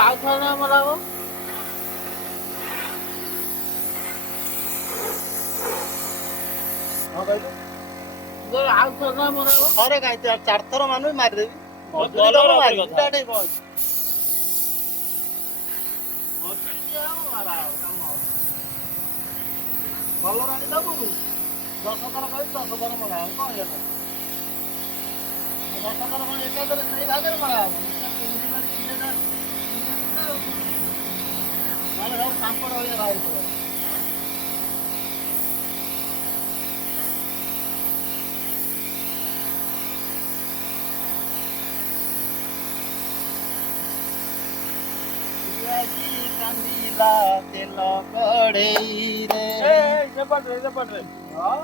ଆଉ ଥରେ ମରାବ ହଁ କହିଲୁ ଆଉ ଥରେ ମରାବ ଥରେ କାହିଁ 4 ଥର ମାନୁ ମାରିଦେବି ମଜୁରୀ ମଜୁରୀ ଦବ ଦବ ଭାରି ମାରିବି କଥା। ତା ଠିକ ପହଞ୍ଚ ମଜୁରୀ ଦିଆହବ ମାରା ହବ କାମ ହବ। କଲର ଆଣିଦବୁ 10 ଥର କହିବି 10 ଥର ମରା ହବ କଣ ହେଇଗଲା 10 ଥର କଣ ଏକାଥରେ ସେଇ ଭାଗରେ ମରା ହବ ଏମିତି ମାରି ଚିଲେଇଟା ନହେଲେ ସବୁ କାmpଡ ଭଳିଆ ବାହାରି ପଡିବ ପିଆଜି କାନ୍ଦିଲା ତେଲ କଢେଇରେ ସେପଟରେ ହଁ